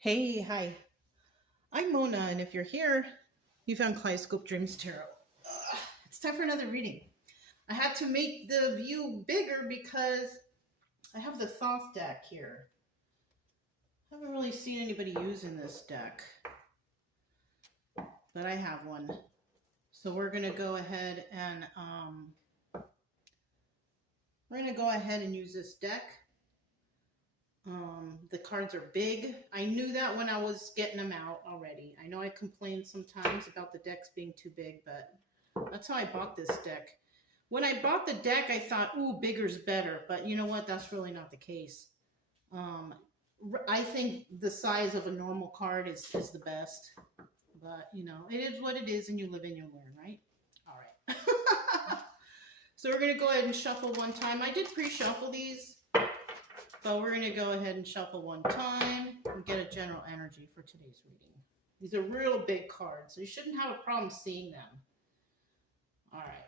Hey, hi. I'm Mona, and if you're here, you found Kaleidoscope Dreams Tarot. It's time for another reading. I had to make the view bigger because I have the Thoth deck here. I haven't really seen anybody using this deck, but I have one. So we're gonna go ahead and use this deck. The cards are big. I knew that when I was getting them out already. I know I complained sometimes about the decks being too big, but that's how I bought this deck. When I bought the deck, I thought, ooh, bigger's better. But you know what? That's really not the case. Um, I think the size of a normal card is the best. But, you know, it is what it is, and you live and you learn, right? All right. So we're going to go ahead and shuffle one time. I did pre-shuffle these. So we're going to go ahead and shuffle one time and get a general energy for today's reading. These are real big cards, so you shouldn't have a problem seeing them. All right.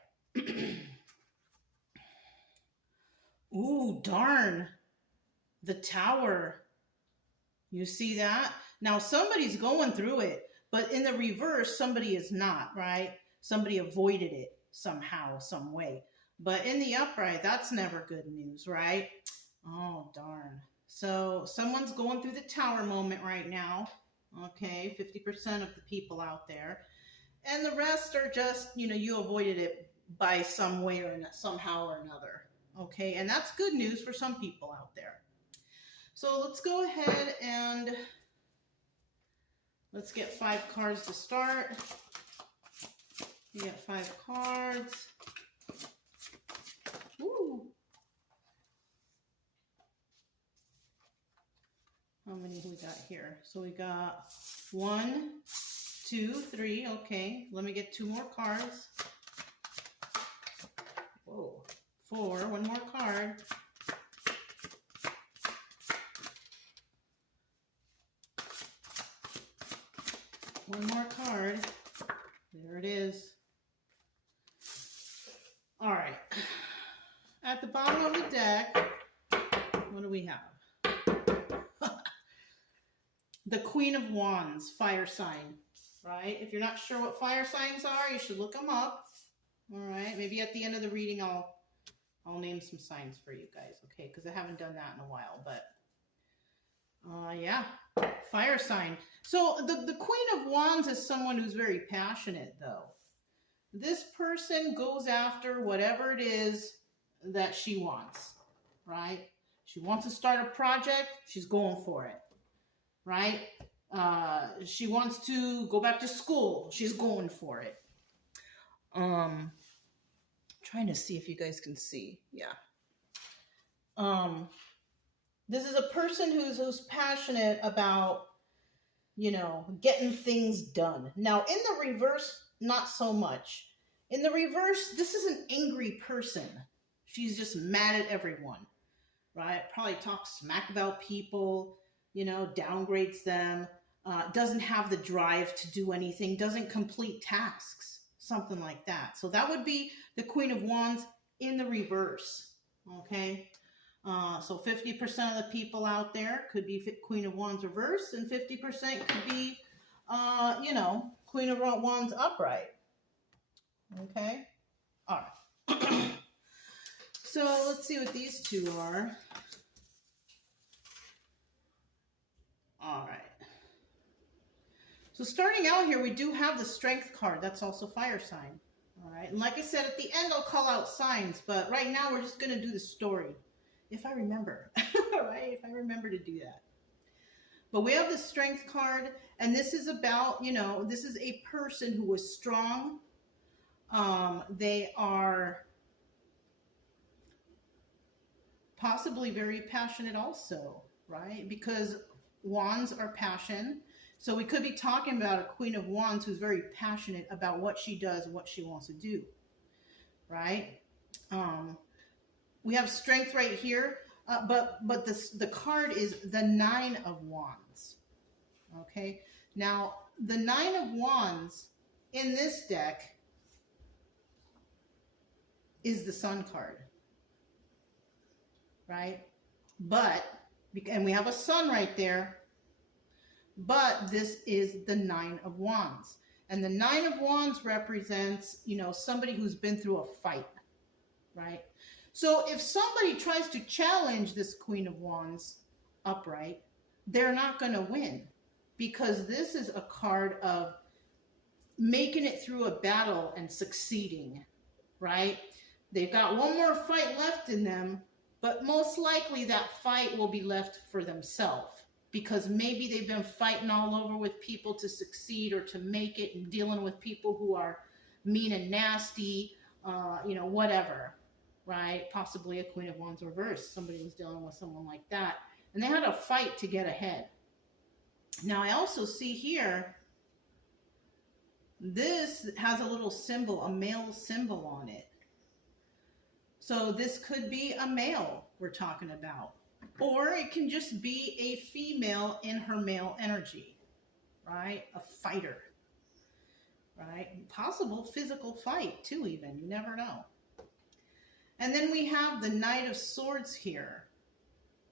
Ooh, darn. The Tower. You see that? Now, somebody's going through it, but in the reverse, somebody is not, right? Somebody avoided it somehow, some way. But in the upright, that's never good news, right? Oh, darn. So someone's going through the Tower moment right now. Okay, 50% of the people out there. And the rest are just, you know, you avoided it by some way or somehow or another. Okay, and that's good news for some people out there. So let's go ahead and let's get 5 cards to start. You get 5 cards. Woo! How many do we got here? So we got 1, 2, 3. Okay, let me get 2 more cards. Whoa, 4. 1 more card. One more card. There it is. All right. At the bottom of the deck, what do we have? The Queen of Wands, fire sign, right? If you're not sure what fire signs are, you should look them up. All right. Maybe at the end of the reading, I'll name some signs for you guys, okay? Because I haven't done that in a while, but yeah, fire sign. So the Queen of Wands is someone who's very passionate, though. This person goes after whatever it is that she wants, right? She wants to start a project, she's going for it, right? She wants to go back to school, she's going for it. Trying to see if you guys can see. Yeah. This is a person who's passionate about, you know, getting things done. Now, in the reverse, not so much. In the reverse, this is an angry person. She's just mad at everyone, right? Probably talks smack about people, you know, downgrades them, doesn't have the drive to do anything, doesn't complete tasks, something like that. So that would be the Queen of Wands in the reverse, okay? So 50% of the people out there could be Queen of Wands reverse, and 50% could be, you know, Queen of Wands upright. Okay? All right. So let's see what these two are. All right. So starting out here, we do have the Strength card. That's also fire sign. All right. And like I said, at the end, I'll call out signs. But right now, we're just going to do the story. If I remember. All right? If I remember to do that. But we have the Strength card. And this is about, you know, this is a person who was strong. They are possibly very passionate also, right? Because wands are passion. So we could be talking about a Queen of Wands who's very passionate about what she does and what she wants to do, right? We have Strength right here, but the card is the 9 of Wands, okay? Now, the 9 of Wands in this deck is the Sun card, right? But, and we have a sun right there, but this is the Nine of Wands. And the Nine of Wands represents, somebody who's been through a fight, right? So if somebody tries to challenge this Queen of Wands upright, they're not going to win, because this is a card of making it through a battle and succeeding, right? They've got one more fight left in them, but most likely that fight will be left for themselves, because maybe they've been fighting all over with people to succeed or to make it, and dealing with people who are mean and nasty, whatever, right? Possibly a Queen of Wands reversed. Somebody was dealing with someone like that, and they had a fight to get ahead. Now, I also see here, this has a little symbol, a male symbol on it. So this could be a male we're talking about. Or it can just be a female in her male energy, right? A fighter, right? Possible physical fight too, even. You never know. And then we have the Knight of Swords here.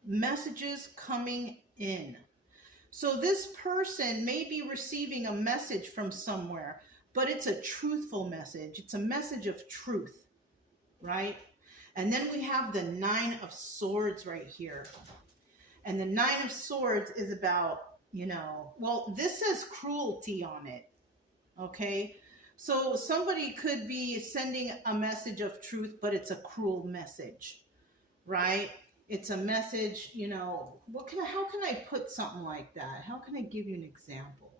Messages coming in. So this person may be receiving a message from somewhere, but it's a truthful message. It's a message of truth, right? And then we have the Nine of Swords right here. And the Nine of Swords is about, this says cruelty on it, okay? So somebody could be sending a message of truth, but it's a cruel message, right? It's a message, how can I put something like that? How can I give you an example?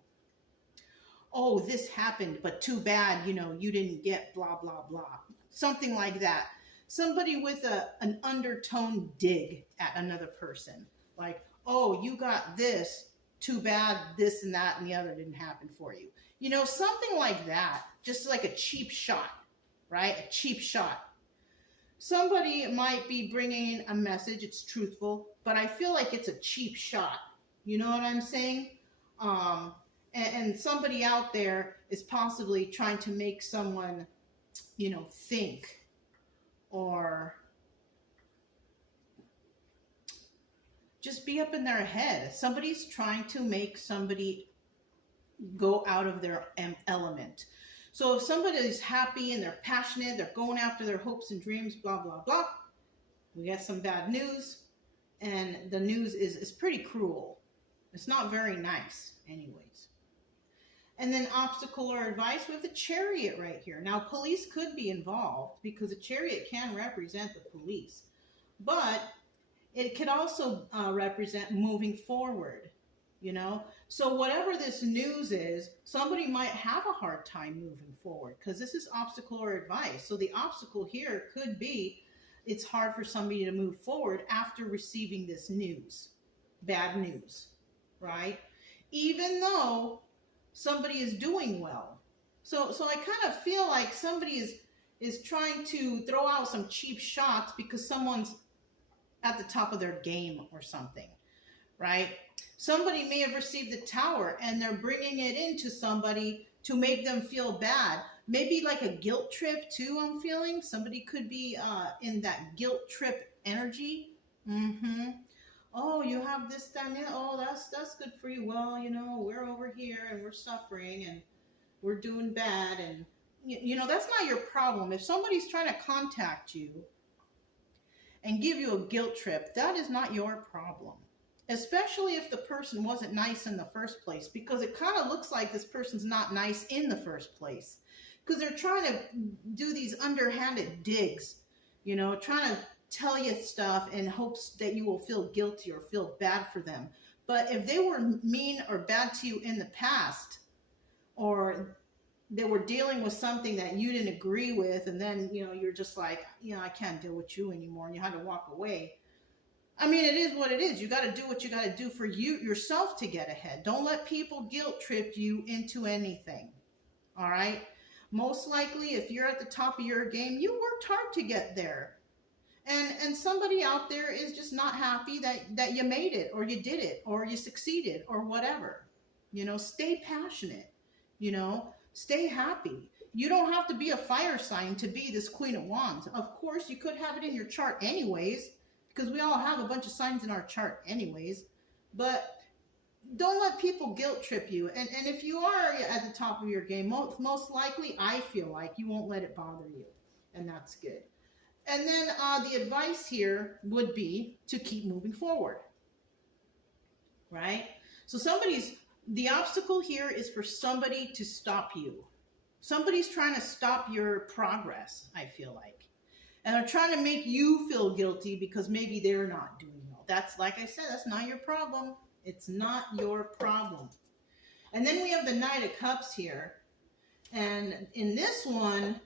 Oh, this happened, but too bad, you didn't get blah, blah, blah. Something like that. Somebody with an undertone dig at another person. Like, oh, you got this, too bad this and that and the other didn't happen for you. Something like that. Just like a cheap shot, right? A cheap shot. Somebody might be bringing in a message, it's truthful, but I feel like it's a cheap shot. You know what I'm saying? And somebody out there is possibly trying to make someone, think, or just be up in their head. Somebody's trying to make somebody go out of their element. So if somebody is happy and they're passionate, they're going after their hopes and dreams, blah, blah, blah, we get some bad news, and the news is pretty cruel. It's not very nice anyways. And then obstacle or advice with the Chariot right here. Now, police could be involved because a Chariot can represent the police, but it could also represent moving forward, So whatever this news is, somebody might have a hard time moving forward because this is obstacle or advice. So the obstacle here could be it's hard for somebody to move forward after receiving this news, bad news, right? Even though somebody is doing well. So I kind of feel like somebody is trying to throw out some cheap shots because someone's at the top of their game or something, right? Somebody may have received the Tower and they're bringing it into somebody to make them feel bad. Maybe like a guilt trip too, I'm feeling. Somebody could be in that guilt trip energy. Oh, you have this, that, and that. Oh, that's good for you. Well, we're over here and we're suffering and we're doing bad. And, that's not your problem. If somebody's trying to contact you and give you a guilt trip, that is not your problem. Especially if the person wasn't nice in the first place, because it kind of looks like this person's not nice in the first place. Because they're trying to do these underhanded digs, trying to tell you stuff in hopes that you will feel guilty or feel bad for them. But if they were mean or bad to you in the past, or they were dealing with something that you didn't agree with, and then, you're just like, I can't deal with you anymore, and you had to walk away. I mean, it is what it is. You got to do what you got to do for yourself to get ahead. Don't let people guilt trip you into anything. All right? Most likely, if you're at the top of your game, you worked hard to get there. And somebody out there is just not happy that you made it, or you did it, or you succeeded, or whatever. Stay passionate. Stay happy. You don't have to be a fire sign to be this Queen of Wands. Of course, you could have it in your chart anyways, because we all have a bunch of signs in our chart anyways. But, don't let people guilt trip you. And if you are at the top of your game, most likely, I feel like you won't let it bother you. And that's good. And then the advice here would be to keep moving forward, right? So the obstacle here is for somebody to stop you. Somebody's trying to stop your progress, I feel like. And they're trying to make you feel guilty because maybe they're not doing well. That's, like I said, that's not your problem. It's not your problem. And then we have the Knight of Cups here. And in this one,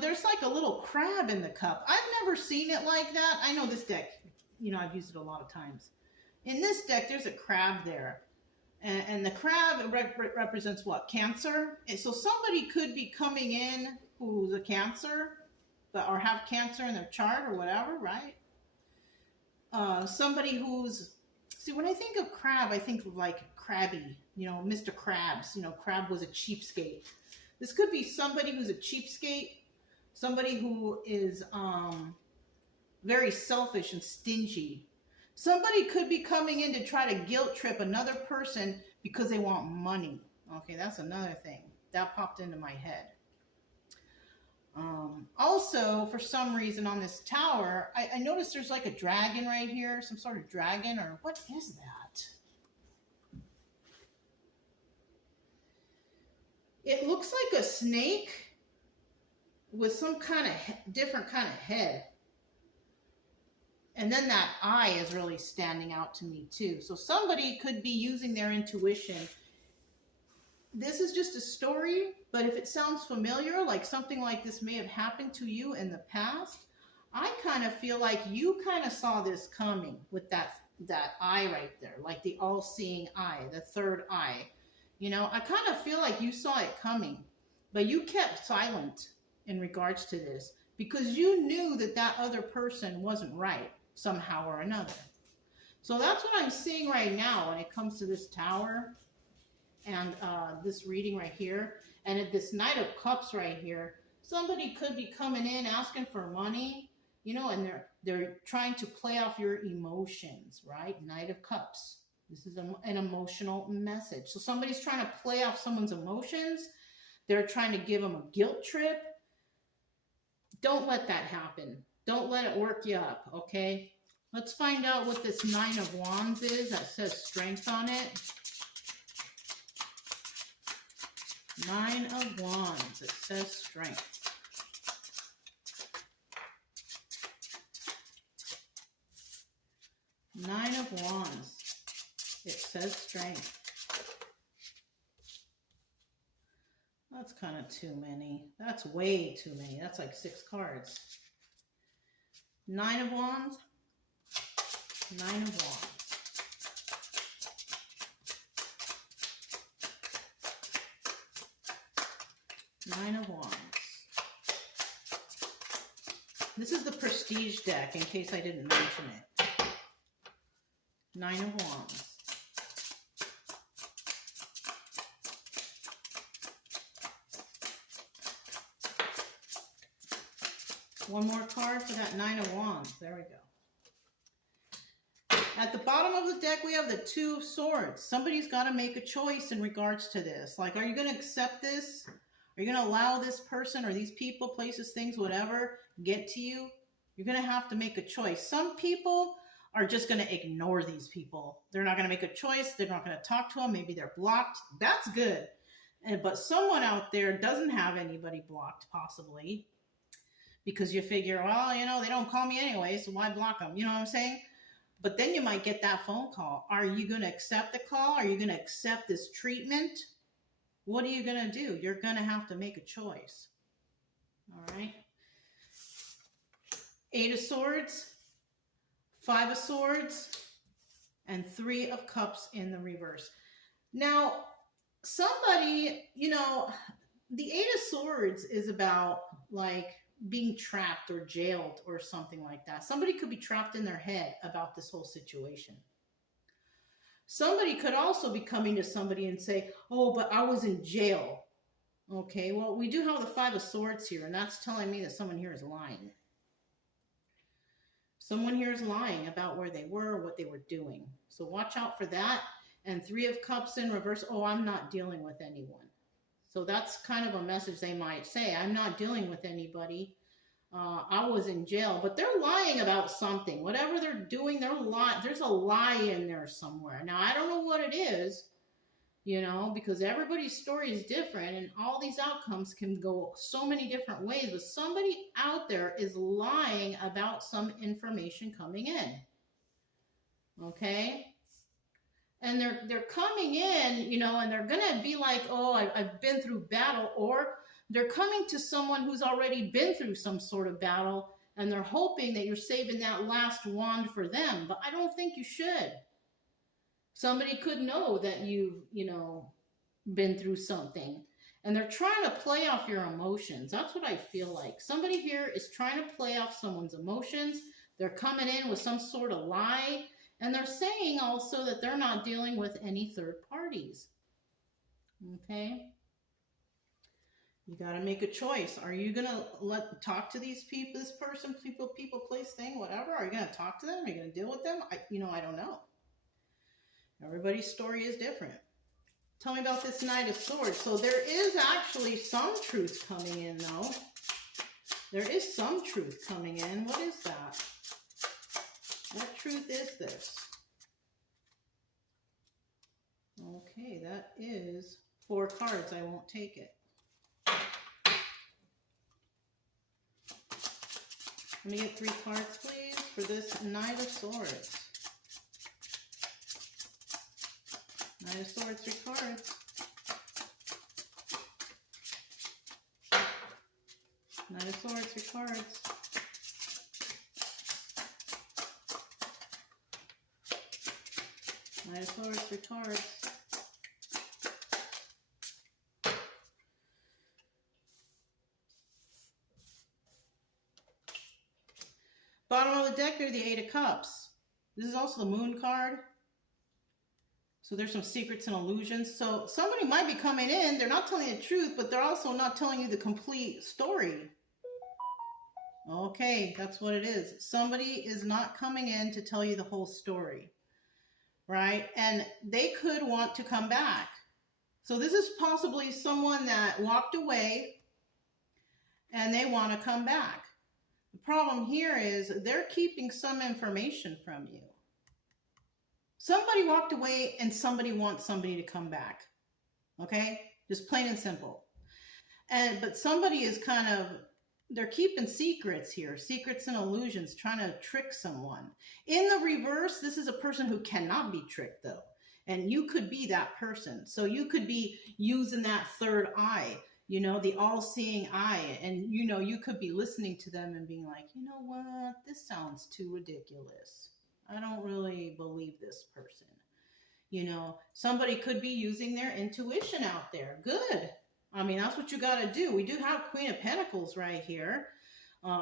there's like a little crab in the cup. I've never seen it like that. I know this deck, I've used it a lot of times. In this deck, there's a crab there. And the crab represents what? Cancer. And so somebody could be coming in who's a Cancer, or have Cancer in their chart or whatever, right? Somebody see, when I think of crab, I think of like Krabby, Mr. Krabs. Crab was a cheapskate. This could be somebody who's a cheapskate, somebody who is very selfish and stingy. Somebody could be coming in to try to guilt trip another person because they want money. Okay, that's another thing. That popped into my head. Also, for some reason on this tower, I noticed there's like a dragon right here, some sort of dragon, or what is that? It looks like a snake with some kind of different kind of head. And then that eye is really standing out to me too. So somebody could be using their intuition. This is just a story, but if it sounds familiar, like something like this may have happened to you in the past, I kind of feel like you kind of saw this coming with that eye right there, like the all-seeing eye, the third eye. I kind of feel like you saw it coming, but you kept silent in regards to this because you knew that other person wasn't right somehow or another. So that's what I'm seeing right now when it comes to this tower and this reading right here. And at this Knight of Cups right here, somebody could be coming in asking for money, and they're trying to play off your emotions, right? Knight of Cups. This is an emotional message. So somebody's trying to play off someone's emotions. They're trying to give them a guilt trip. Don't let that happen. Don't let it work you up, okay? Let's find out what this Nine of Wands is. That says strength on it. Nine of Wands. It says strength. Nine of Wands. It says strength. That's kind of too many. That's way too many. That's like 6 cards. Nine of Wands. Nine of Wands. Nine of Wands. This is the Prestige deck, in case I didn't mention it. Nine of Wands. One more card for that Nine of Wands. There we go. At the bottom of the deck, we have the Two of Swords. Somebody's got to make a choice in regards to this. Like, are you going to accept this? Are you going to allow this person or these people, places, things, whatever, get to you? You're going to have to make a choice. Some people are just going to ignore these people. They're not going to make a choice. They're not going to talk to them. Maybe they're blocked. That's good. But someone out there doesn't have anybody blocked, possibly, because you figure, well, they don't call me anyway, so why block them? You know what I'm saying? But then you might get that phone call. Are you going to accept the call? Are you going to accept this treatment? What are you going to do? You're going to have to make a choice. All right. Eight of Swords, Five of Swords, and Three of Cups in the reverse. Now, somebody, the Eight of Swords is about like being trapped or jailed or something like that. Somebody could be trapped in their head about this whole situation. Somebody could also be coming to somebody and say, oh, but I was in jail. Okay, well, we do have the Five of Swords here, and that's telling me that someone here is lying. Someone here is lying about where they were or what they were doing. So watch out for that. And Three of Cups in reverse. Oh, I'm not dealing with anyone. So that's kind of a message they might say. I'm not dealing with anybody. I was in jail, but they're lying about something. Whatever they're doing, they're lying. There's a lie in there somewhere. Now, I don't know what it is, you know, because everybody's story is different and all these outcomes can go so many different ways. But somebody out there is lying about some information coming in. Okay? And they're coming in, you know, and they're going to be like, oh, I've been through battle, or they're coming to someone who's already been through some sort of battle, and they're hoping that you're saving that last wand for them. But I don't think you should. Somebody could know that you've, you know, been through something, and they're trying to play off your emotions. That's what I feel like. Somebody here is trying to play off someone's emotions. They're coming in with some sort of lie. And they're saying also that they're not dealing with any third parties. Okay? You got to make a choice. Are you going to talk to these people, this person, people, place, thing, whatever? Are you going to talk to them? Are you going to deal with them? I don't know. Everybody's story is different. Tell me about this Knight of Swords. So there is actually some truth coming in, though. There is some truth coming in. What is that? What truth is this? Okay, that is 4 cards. I won't take it. Let me get 3 cards, please, for this Knight of Swords. Knight of Swords, 3 cards. Knight of Swords, 3 cards. Knight of Swords, 3 cards. Bottom of the deck, there's the 8 of Cups. This is also the Moon card. So there's some secrets and illusions. So somebody might be coming in. They're not telling you the truth, but they're also not telling you the complete story. Okay, that's what it is. Somebody is not coming in to tell you the whole story. Right? And they could want to come back. So this is possibly someone that walked away and they want to come back. The problem here is they're keeping some information from you. Somebody walked away and somebody wants somebody to come back. Okay? Just plain and simple. But somebody is kind of, they're keeping secrets here, secrets and illusions, trying to trick someone. In the reverse, this is a person who cannot be tricked, though. And you could be that person. So you could be using that third eye, you know, the all-seeing eye. And, you know, you could be listening to them and being like, you know what, this sounds too ridiculous. I don't really believe this person. You know, somebody could be using their intuition out there. Good. I mean, that's what you got to do. We do have Queen of Pentacles right here,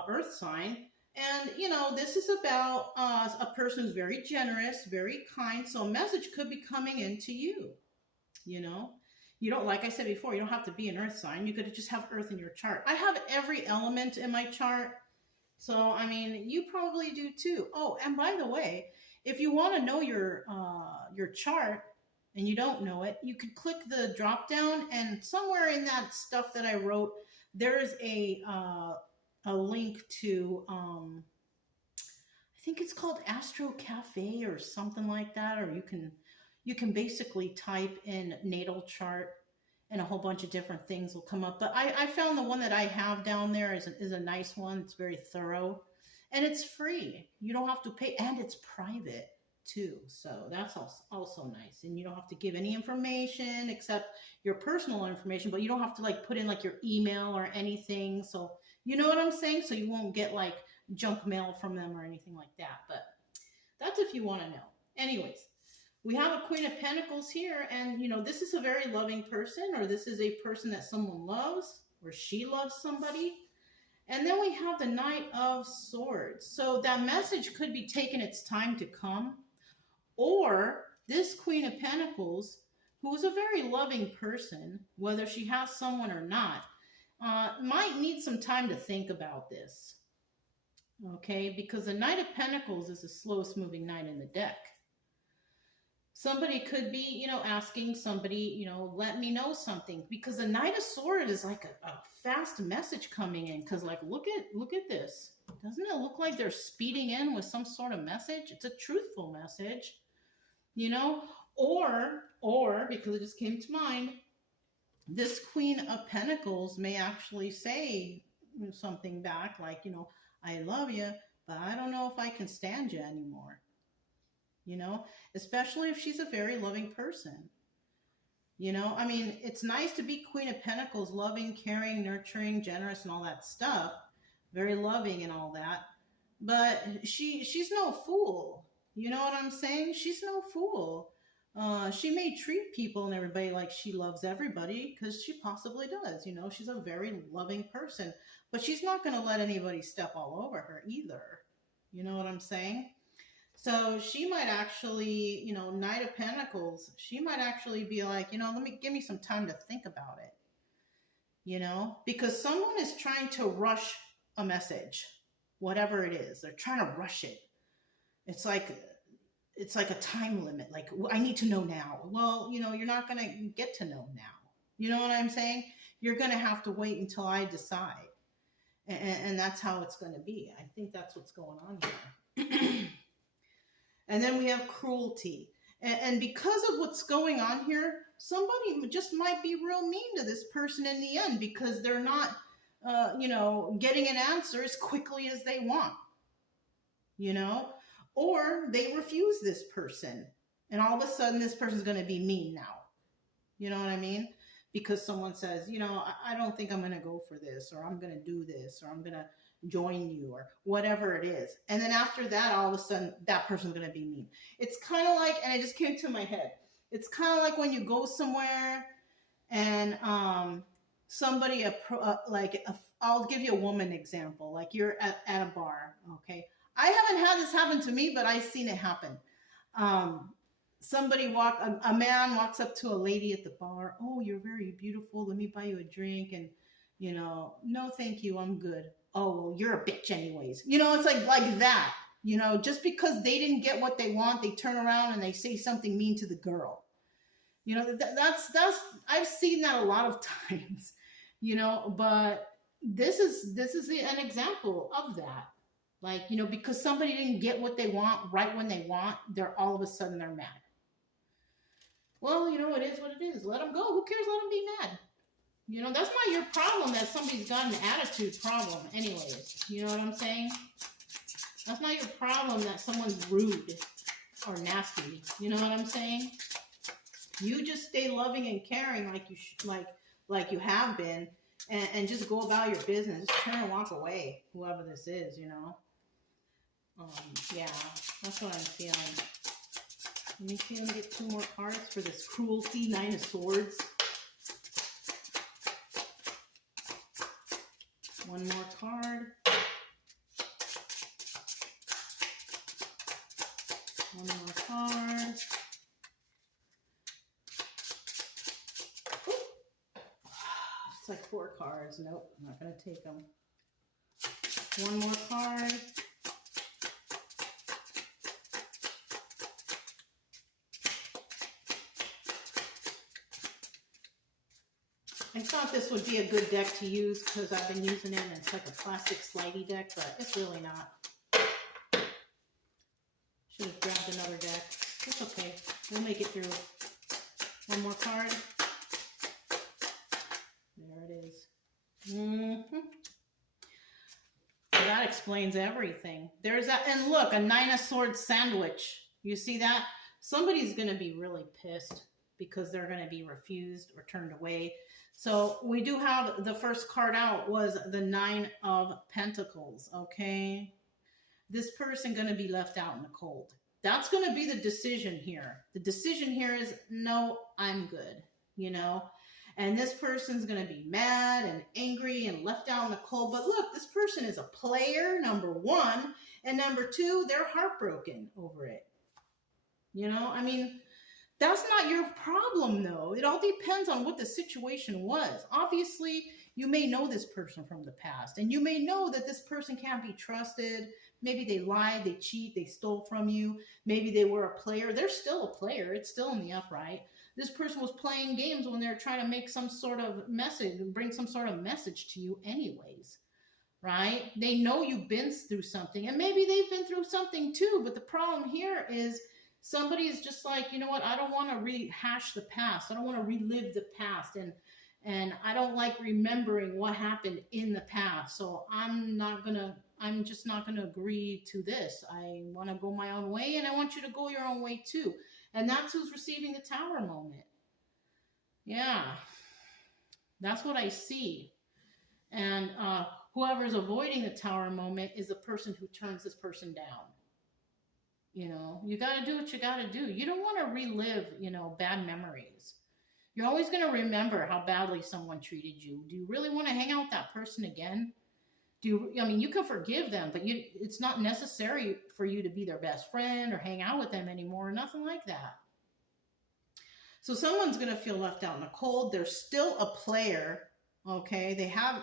Earth sign. And, you know, this is about a person who's very generous, very kind. So a message could be coming into you, you know. You don't, like I said before, you don't have to be an Earth sign. You could just have Earth in your chart. I have every element in my chart. So, I mean, you probably do too. Oh, and by the way, if you want to know your chart, and you don't know it, you could click the drop down, and somewhere in that stuff that I wrote, there's a link to, I think it's called Astro Cafe or something like that, or you can basically type in natal chart and a whole bunch of different things will come up. But I found the one that I have down there is a nice one. It's very thorough, and it's free. You don't have to pay, and it's private too. So that's also nice. And you don't have to give any information except your personal information, but you don't have to like put in like your email or anything. So you know what I'm saying? So you won't get like junk mail from them or anything like that. But that's if you want to know. Anyways, we have a Queen of Pentacles here, and you know, this is a very loving person, or this is a person that someone loves, or she loves somebody. And then we have the Knight of Swords. So that message could be taking its time to come. Or this Queen of Pentacles, who is a very loving person, whether she has someone or not, might need some time to think about this. Okay, because the Knight of Pentacles is the slowest moving knight in the deck. Somebody could be, asking somebody, let me know something, because the Knight of Swords is like a fast message coming in. Because like, look at this. Doesn't it look like they're speeding in with some sort of message? It's a truthful message, or because it just came to mind, this Queen of Pentacles may actually say something back like, I love you, but I don't know if I can stand you anymore. Especially if she's a very loving person. I mean, it's nice to be Queen of Pentacles, loving, caring, nurturing, generous, and all that stuff. Very loving and all that. But she's no fool. You know what I'm saying? She's no fool. She may treat people and everybody like she loves everybody, because she possibly does. She's a very loving person. But she's not going to let anybody step all over her either. You know what I'm saying? So she might actually, Knight of Pentacles, she might actually be like, give me some time to think about it. Because someone is trying to rush a message, whatever it is. They're trying to rush it. It's like a time limit. Like, I need to know now. Well, you're not going to get to know now. You know what I'm saying? You're going to have to wait until I decide. And that's how it's going to be. I think that's what's going on here. And then we have cruelty. And because of what's going on here, somebody just might be real mean to this person in the end, because they're not, getting an answer as quickly as they want. Or they refuse this person. And all of a sudden, this person's going to be mean now. You know what I mean? Because someone says, I don't think I'm going to go for this, or I'm going to do this, or I'm going to join you, or whatever it is. And then after that, all of a sudden, that person's going to be mean. It's kind of like, and it just came to my head, it's kind of like when you go somewhere and somebody, I'll give you a woman example. Like you're at a bar, okay? I haven't had this happen to me, but I've seen it happen. A man walks up to a lady at the bar. Oh, you're very beautiful. Let me buy you a drink. And, no, thank you. I'm good. Oh, well, you're a bitch anyways. It's like that. Just because they didn't get what they want, they turn around and they say something mean to the girl. That's I've seen that a lot of times. But this is an example of that. Like, because somebody didn't get what they want right when they want, they're all of a sudden they're mad. Well, it is what it is. Let them go. Who cares? Let them be mad. That's not your problem that somebody's got an attitude problem anyways. You know what I'm saying? That's not your problem that someone's rude or nasty. You know what I'm saying? You just stay loving and caring like you like you have been, and just go about your business. Just turn and walk away, whoever this is, Yeah, that's what I'm feeling. Let me see, let me get 2 more cards for this cruelty, 9 of Swords. 1 more card. 1 more card. Ooh. It's like 4 cards. Nope, I'm not going to take them. 1 more card. I thought this would be a good deck to use because I've been using it and it's like a plastic slidey deck, but it's really not. Should have grabbed another deck. It's okay. We'll make it through. 1 more card. There it is. So that explains everything. There's that. And look, a 9 of Swords sandwich. You see that? Somebody's going to be really pissed because they're going to be refused or turned away. So we do have the first card out was the 9 of Pentacles, okay? This person going to be left out in the cold. That's going to be the decision here. The decision here is, no, I'm good, And this person's going to be mad and angry and left out in the cold. But look, this person is a player, number 1. And number 2, they're heartbroken over it. I mean, that's not your problem, though. It all depends on what the situation was. Obviously, You may know this person from the past, and you may know that this person can't be trusted. Maybe they lied, they cheat, they stole from you. Maybe they were a player. They're still a player. It's still in the upright. This person was playing games when they're trying to make some sort of message, bring some sort of message to you anyways, right? They know you've been through something, and maybe they've been through something too. But the problem here is somebody is just like, you know what? I don't want to rehash the past. I don't want to relive the past. And I don't like remembering what happened in the past. So I'm just not gonna agree to this. I want to go my own way, and I want you to go your own way too. And that's who's receiving the Tower moment. Yeah, that's what I see. And whoever's avoiding the Tower moment is the person who turns this person down. You know, you got to do what you got to do. You don't want to relive, bad memories. You're always going to remember how badly someone treated you. Do you really want to hang out with that person again? You can forgive them, but it's not necessary for you to be their best friend or hang out with them anymore, or nothing like that. So someone's going to feel left out in the cold. They're still a player, okay?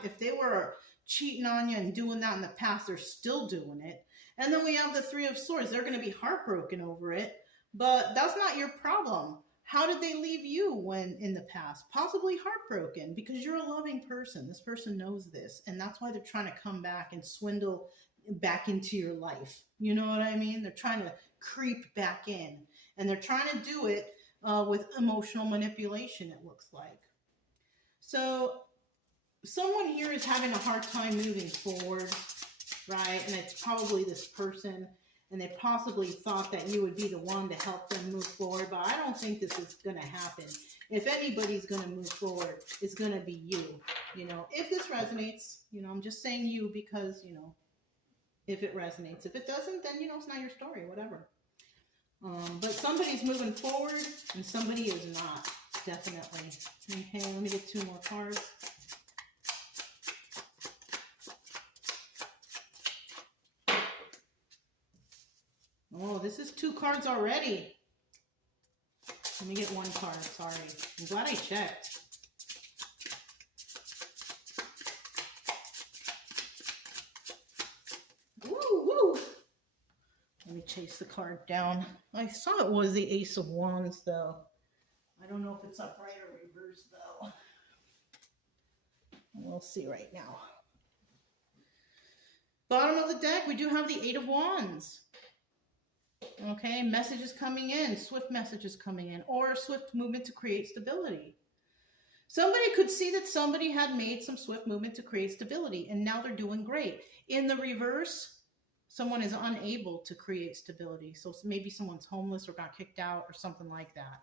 If they were cheating on you and doing that in the past, they're still doing it. And then we have the Three of Swords. They're going to be heartbroken over it, but that's not your problem. How did they leave you when in the past? Possibly heartbroken, because you're a loving person. This person knows this, and that's why they're trying to come back and swindle back into your life. You know what I mean? They're trying to creep back in, and they're trying to do it with emotional manipulation, it looks like. So someone here is having a hard time moving forward, right? And it's probably this person. And they possibly thought that you would be the one to help them move forward, but I don't think this is going to happen. If anybody's going to move forward, it's going to be you. If this resonates, I'm just saying you because, if it resonates. If it doesn't, then, it's not your story, whatever. But somebody's moving forward and somebody is not, definitely. Okay, let me get 2 more cards. Oh, this is 2 cards already. Let me get 1 card, sorry. I'm glad I checked. Woo! Let me chase the card down. I saw it was the Ace of Wands, though. I don't know if it's upright or reverse, though. We'll see right now. Bottom of the deck, we do have the Eight of Wands. Okay, messages coming in, swift messages coming in, or swift movement to create stability. Somebody could see that somebody had made some swift movement to create stability, and now they're doing great. In the reverse, someone is unable to create stability. So maybe someone's homeless or got kicked out or something like that.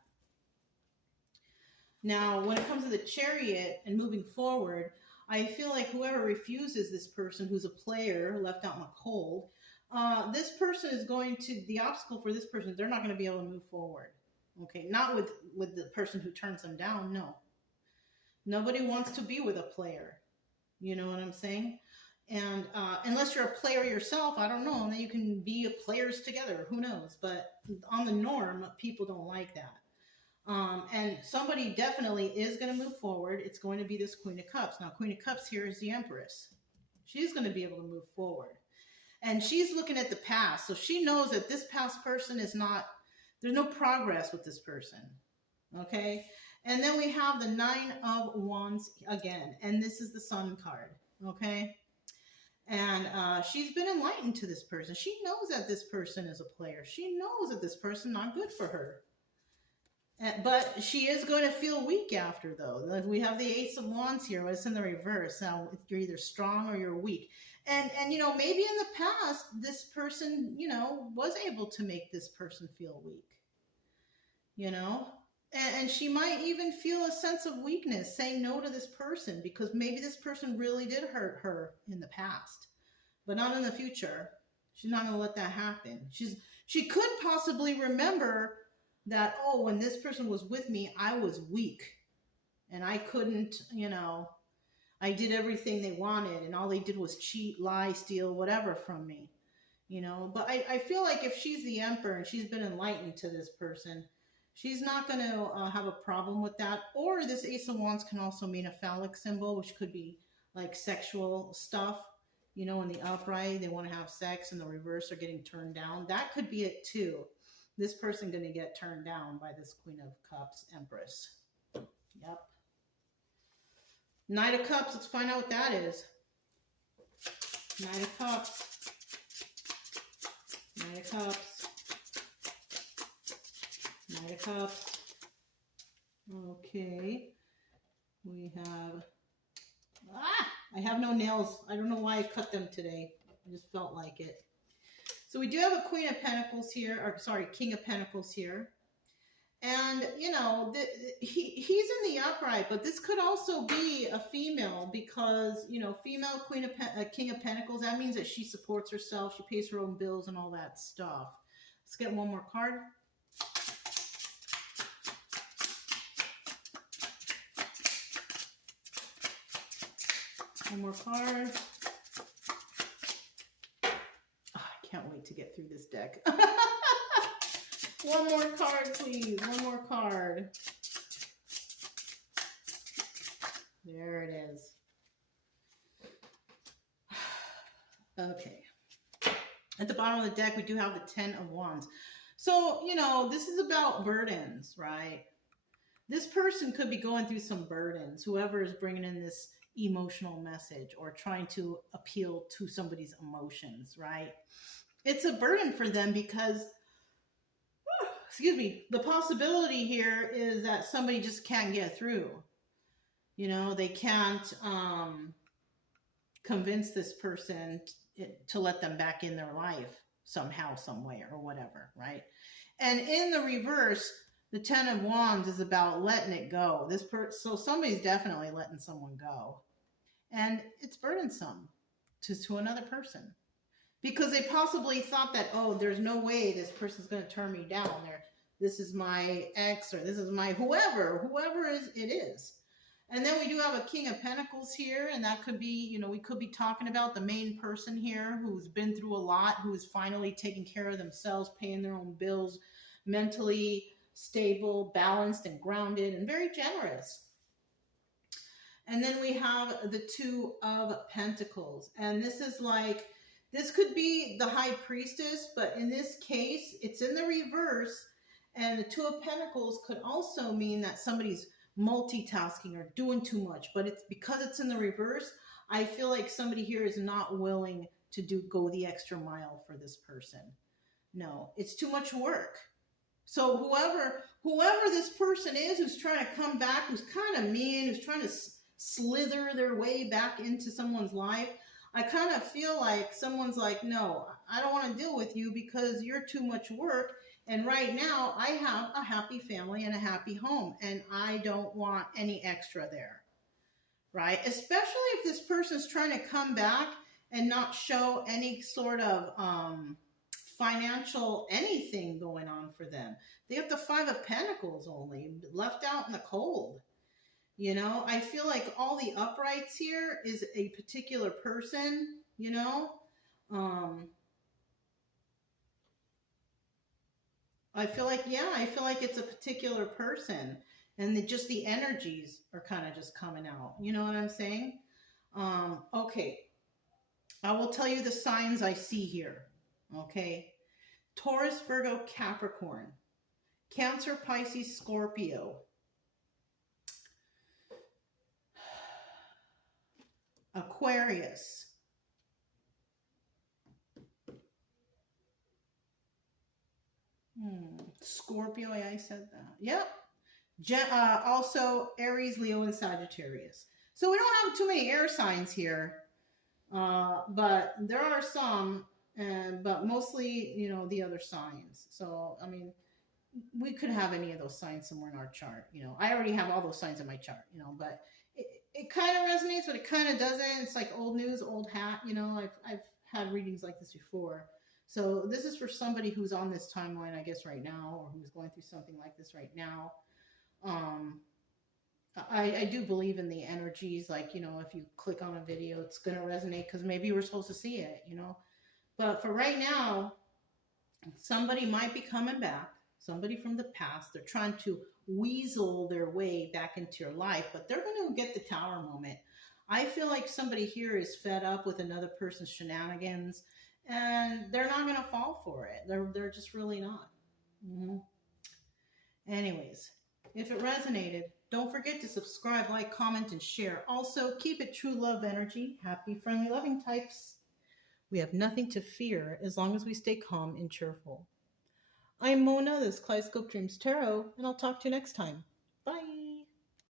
Now, when it comes to the Chariot and moving forward, I feel like whoever refuses this person who's a player left out in the cold, this person is going to, the obstacle for this person, they're not going to be able to move forward. Okay, not with the person who turns them down, no. Nobody wants to be with a player. You know what I'm saying? And unless you're a player yourself, I don't know, and then you can be players together, who knows? But on the norm, people don't like that. And somebody definitely is going to move forward. It's going to be this Queen of Cups. Now, Queen of Cups here is the Empress. She's going to be able to move forward. And she's looking at the past. So she knows that this past person is not, there's no progress with this person. Okay? And then we have the Nine of Wands again. And this is the Sun card. Okay? And she's been enlightened to this person. She knows that this person is a player. She knows that this person not good for her. But she is going to feel weak after, though. We have the Ace of Wands here, but it's in the reverse. Now, you're either strong or you're weak. And maybe in the past, this person, was able to make this person feel weak. And she might even feel a sense of weakness saying no to this person because maybe this person really did hurt her in the past, but not in the future. She's not going to let that happen. She could possibly remember that, oh, when this person was with me, I was weak and I couldn't, I did everything they wanted and all they did was cheat, lie, steal, whatever from me, But I feel like if she's the Emperor and she's been enlightened to this person, She's not going to have a problem with that. Or this Ace of Wands can also mean a phallic symbol, which could be like sexual stuff. You know, in the upright, they want to have sex. In the reverse, they're getting turned down. That could be it too. This person going to get turned down by this Queen of Cups Empress. Yep. Knight of Cups. Let's find out what that is. Knight of Cups. Knight of Cups. Knight of Cups. Okay. We have... I have no nails. I don't know why I cut them today. I just felt like it. So we do have a Queen of Pentacles here, or sorry, King of Pentacles here. And, you know, he's in the upright, but this could also be a female because, you know, female King of Pentacles, that means that she supports herself, she pays her own bills and all that stuff. Let's get one more card. One more card. Oh, I can't wait to get through this deck. One more card, please. One more card. There it is. Okay. At the bottom of the deck, we do have the Ten of Wands. So, you know, this is about burdens, right? This person could be going through some burdens, whoever is bringing in this emotional message or trying to appeal to somebody's emotions, right? It's a burden for them because, excuse me, the possibility here is that somebody just can't get through. You know, they can't convince this person to let them back in their life somehow, some way, or whatever, right? And in the reverse, the Ten of Wands is about letting it go. So somebody's definitely letting someone go. And it's burdensome to another person. Because they possibly thought that, oh, there's no way this person's going to turn me down. This is my ex, or this is my whoever it is. And then we do have a King of Pentacles here, and that could be, you know, we could be talking about the main person here who's been through a lot, who's finally taking care of themselves, paying their own bills, mentally stable, balanced, and grounded, and very generous. And then we have the Two of Pentacles. And this is like, this could be the High Priestess, but in this case, it's in the reverse. And the Two of Pentacles could also mean that somebody's multitasking or doing too much. But it's because it's in the reverse, I feel like somebody here is not willing to go the extra mile for this person. No, it's too much work. So whoever this person is who's trying to come back, who's kind of mean, who's trying to slither their way back into someone's life, I kind of feel like someone's like, no, I don't want to deal with you because you're too much work. And right now I have a happy family and a happy home, and I don't want any extra there, right? Especially if this person's trying to come back and not show any sort of financial anything going on for them. They have the Five of Pentacles only, left out in the cold. You know, I feel like all the uprights here is a particular person, you know. I feel like it's a particular person, and just the energies are kind of just coming out. You know what I'm saying? Okay. I will tell you the signs I see here. Okay. Taurus, Virgo, Capricorn, Cancer, Pisces, Scorpio, Aquarius, Scorpio, yeah, I said that. Yep. Also Aries, Leo, and Sagittarius. So we don't have too many air signs here, but there are some, but mostly, you know, the other signs. So, I mean, we could have any of those signs somewhere in our chart. You know, I already have all those signs in my chart, you know, but it kind of resonates, but it kind of doesn't. It's like old news, old hat. You know, I've had readings like this before. So this is for somebody who's on this timeline, I guess, right now, or who's going through something like this right now. I do believe in the energies. Like, you know, if you click on a video, it's going to resonate because maybe you were supposed to see it, you know. But for right now, somebody might be coming back. somebody from the past. They're trying to weasel their way back into your life, but they're going to get the tower moment. I feel like somebody here is fed up with another person's shenanigans, and they're not going to fall for it. They're just really not. Mhm. Anyways, if it resonated, don't forget to subscribe, like, comment, and share. Also, keep it true love energy. Happy, friendly, loving types. We have nothing to fear as long as we stay calm and cheerful. I'm Mona, this is Kaleidoscope Dreams Tarot, and I'll talk to you next time.